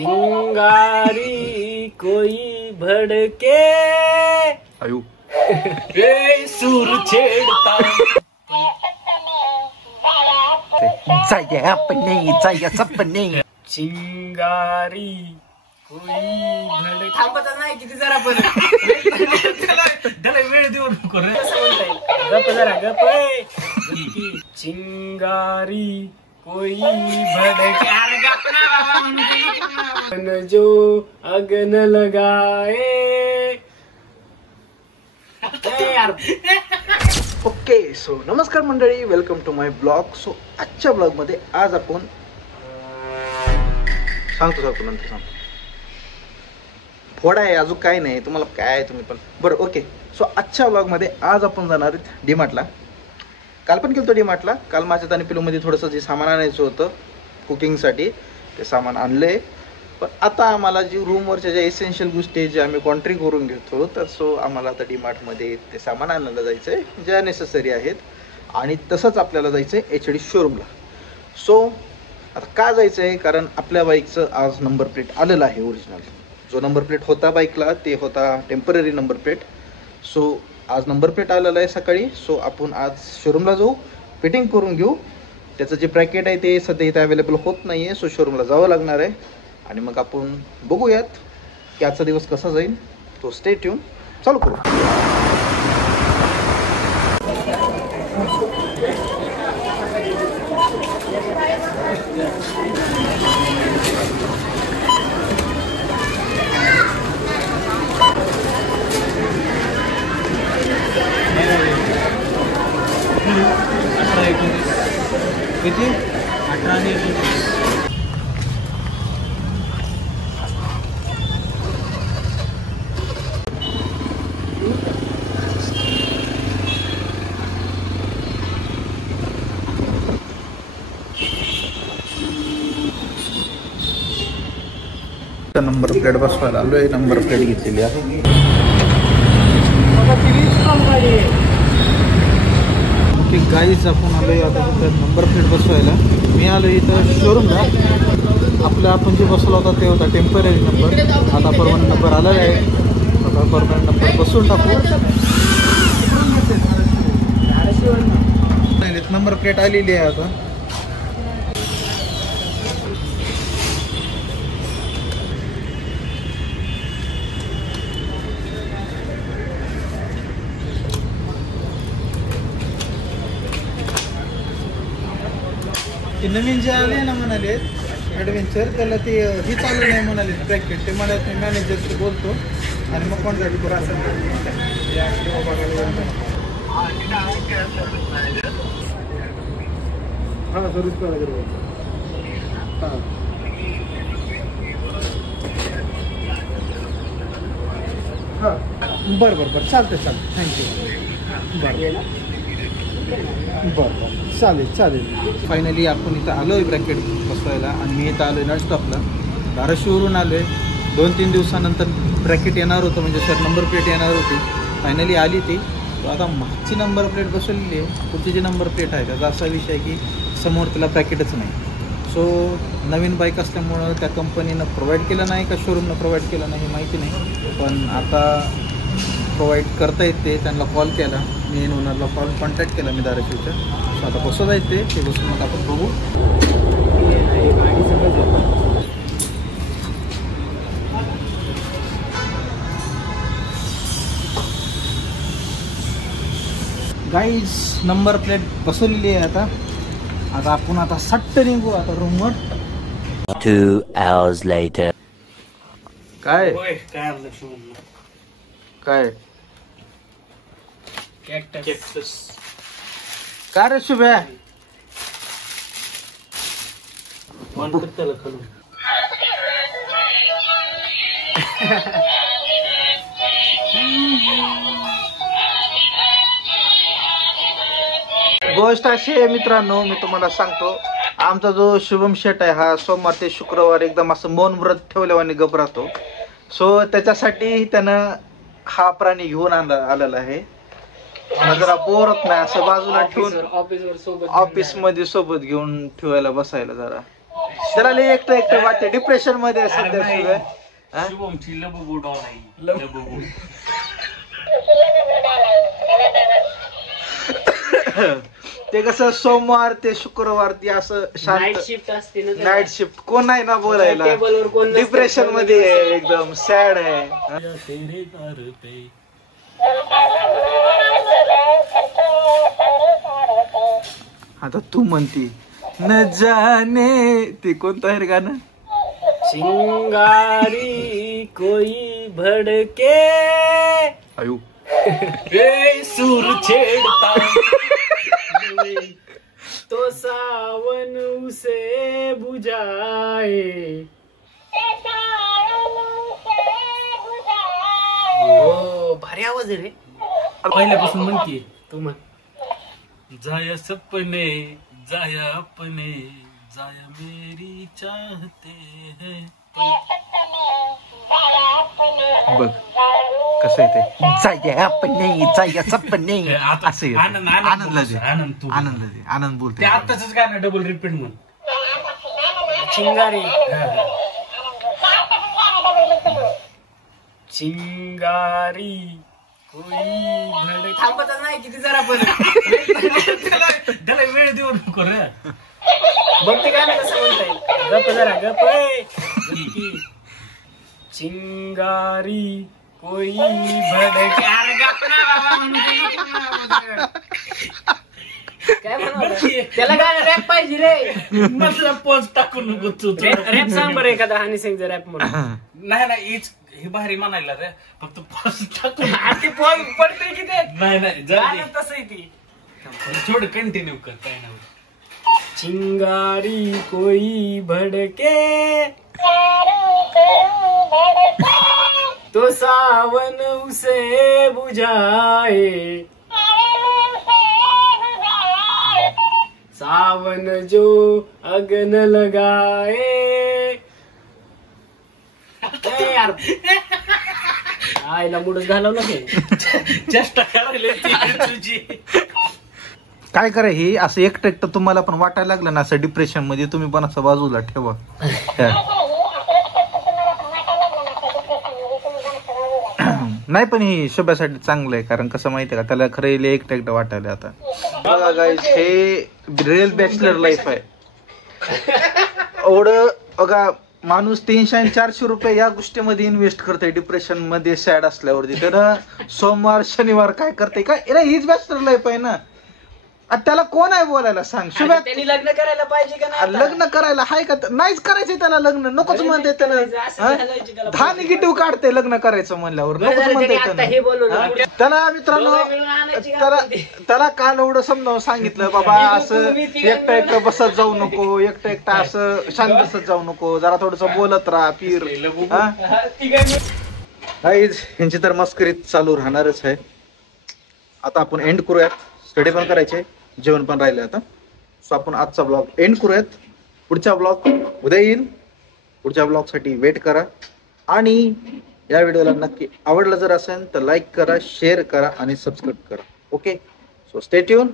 चिंगारी कोई भड़के आयु सूर छेड़ता जाया सपने चिंगारी कोई भड़के थांबता नाही किती जरा पण त्याला वेळ देऊ नको रे गप जरा गप चिंगारी कोई भड़के अरे गप ना बाबा जो अगन लगाए यार ओके. सो नमस्कार मंडळी, welcome to my blog. So आजच्या ब्लॉग मध्ये आज आपण सांगतो नंतर फोडा आहे, अजून काय नाही तुम्हाला काय आहे तुम्ही पण बरं. ओके. सो आजच्या ब्लॉग मध्ये आज आपण जाणार आहेत डीमार्टला. काल पण गेलतो डीमार्टला. काल माझ्या आणि पिलूमध्ये थोडंसं जे सामान आणायचं होतं कुकिंगसाठी ते सामान आणलंय. पण आता आम्हाला जी रूमवरच्या ज्या एसेन्शियल गोष्टी जे आम्ही कॉन्ट्री करून घेतो तर सो आम्हाला आता डीमार्टमध्ये ते सामान आणायला जायचं आहे ज्या नेसेसरी आहेत. आणि तसंच आपल्याला जायचं आहे HD शोरूमला. सो आता का जायचं आहे, कारण आपल्या बाईकचं आज नंबर प्लेट आलेलं आहे ओरिजिनल. जो नंबर प्लेट होता बाईकला ते होता टेम्पररी नंबर प्लेट. सो आज नंबर प्लेट आलेला आहे सकाळी. सो आपण आज शोरूमला जाऊ, फिटिंग करून घेऊ. त्याचं जे ब्रॅकेट आहे ते सध्या इथे अवेलेबल होत नाही आहे. सो शोरूमला जावं लागणार आहे आणि मग आपण बघूयात की आजचा दिवस कसा जाईल. तो स्टे ट्यून. चालू करू. किती 18 आणि 19 नंबर प्लेट बसवायला आलोय. नंबर प्लेट घेतलेली आहे. ओके गाईज, आपण आलोय आता नंबर प्लेट बसवायला. मी आलो इथं शोरूमला. आपण जे बसवला होता ते होता टेम्पररी नंबर. आता परमनंट नंबर आलेला आहे. आता परमनंट नंबर बसून टाकू. नंबर प्लेट आलेली आहे आता. ते नवीन जे आले ना म्हणाले ॲडव्हेंचर, त्याला ते हे चालू नाही म्हणाले ब्रॅकेट. ते मला मी मॅनेजरशी बोलतो आणि मग कॉन्ट्रॅक्ट करू असं. हां सर्विस करायचं. हां हां बरं चालतं थँक्यू. बरं चालेल. फायनली आपण इथं आलो आहे ब्रॅकेट बसवायला. आणि मी इथं आलो आहे नळस्टॉपला. धाराशिववरून आलो आहे. 2-3 दिवसानंतर ब्रॅकेट येणार होतं, म्हणजे सर नंबर प्लेट येणार होती. फायनली आली ती. आता मागची नंबर प्लेट बसवलेली आहे. पुढची जी नंबर प्लेट आहे त्याचा असा विषय आहे की समोर त्याला ब्रॅकेटच नाही. सो नवीन बाईक असल्यामुळं त्या कंपनीनं प्रोव्हाइड केलं नाही का शोरूमनं प्रोव्हाइड केलं नाही माहिती नाही. पण आता प्रोव्हाइड करता येते. त्यांना कॉल केला मी, ओनरला कॉन्टॅक्ट केला मी धाराशिवच्या. सो आता बसवता येते ते बसून मग आपण बघू. गाईज नंबर प्लेट बसवलेली आहे आता आपण आता सट्ट निघू आता रूमवर. 2 hours later. काय काय रे शुभ्या? गोष्ट अशी आहे मित्रांनो, मी तुम्हाला सांगतो. आमचा जो शुभम शेट आहे हा सोमवार ते शुक्रवार एकदम असं मौन व्रत ठेवल्यावाने गप राहतो. सो त्याच्यासाठी त्यानं हा प्राणी घेऊन आलेला आहे. जरा बोर होत नाही असं बाजूला ठेवून ऑफिस मध्ये सोबत घेऊन ठेवायला बसायला जरा. त्याला लय एकटं एकटं वाटते, डिप्रेशन मध्ये आहे सध्या शुभ्या. हा? शुभमची लबगू डॉल आहे. लबगू. ते कसं सोमवार ते शुक्रवार ते असं शांत नाईट शिफ्ट असते ना. नाईट शिफ्ट, कोण नाही ना बोलायला, टेबलवर कोण नसतं. डिप्रेशन मध्ये आहे, एकदम सॅड आहे. तेरे दर पे. आता तू म्हणती न जाने, ते कोणतं आहे रे गाणं? चिंगारी कोई भड़के अयो ये सुर छेड़ता तो सावन उसे बुझाए. हो भारी आवाज आहे रे. पहिल्यापासून म्हणते तू म्हण. जाया सपने जाया अपने जाया मेरी चाहते हैं. बघ कसं आहे ते, जाया अपने जाया सपने असं येतं. आनंदला दे, आनंदला दे, आनंद बोलते. ते आत्ताच गाणं डबल रिपीट म्हण. चिंगारी चिंगारी कोई भडे. थांबत नाही किती जरा पण त्याला वेळ देऊ नको रे. बघ ते गाणं कसं म्हणता येईल. गप जरा गप. चिंगारी कोई भडके. अरे गप ना बाबा म्हणून काय म्हणतो त्याला गाणं रॅप पाहिजे रे. मधला पोज टाकू नको तू. रॅप सांग बरं एखादा हनी सिंगचा रॅप म्हणून. नाही नाही हे भारी म्हणायला रे, फक्त पोज टाकून. ते पोज पडते की ते. नाही तसं आहे ती. थोडं कंटिन्यू कर काय ना. चिंगारी कोई भड़के तो सावन उसे बुझाए. सावन जो अगन लगाए. यार आईला मुडच घालवलं ते. चेष्टा करायला तुझी. काय करा, हे असं एकटं एकटं तुम्हाला पण वाटायला लागलं ना असं डिप्रेशन मध्ये, तुम्ही पण असं बाजूला ठेवा. नाही पण ही शुभ्यासाठी चांगलं आहे, कारण कसं माहितीये का, त्याला खरं एकटं एकटं वाटायला. आता बघा गाईज, हे रिअल बॅचलर लाईफ आहे. एवढं बघा, माणूस 300 आणि 400 रुपये या गोष्टीमध्ये इन्व्हेस्ट करते डिप्रेशन मध्ये सॅड असल्यावरती. तर सोमवार शनिवार काय करते काय, हीच बॅचलर लाईफ आहे ना. त्याला कोण आहे बोलायला सांग शुभ्या. त्यांनी लग्न करायला पाहिजे का नाही. लग्न करायला हाय का, नाहीच करायचंय त्याला लग्न, नकोच म्हणते त्याला. 10 निगेटिव्ह काढते लग्न करायचं म्हणल्यावर, नकोच म्हणते त्याला. मित्रांनो त्याला काल एवढं समजावून सांगितलं, बाबा असं एकटं एकटं बसत जाऊ नको, एकटं एकटं असं शांत बसत जाऊ नको, जरा थोडस बोलत राहा, फिर. यांची तर मस्करीत चालू राहणारच आहे. आता आपण एंड करूयात, स्टडी पण करायचे, जेवण पण राहिले आता. सो आपण आजचा ब्लॉग एंड करूयात. पुढचा ब्लॉग उद्या येईल. पुढच्या ब्लॉग साठी वेट करा. आणि या व्हिडिओला नक्की आवडलं जर असेल तर लाईक करा, शेअर करा आणि सबस्क्राईब करा. Okay, so stay tune.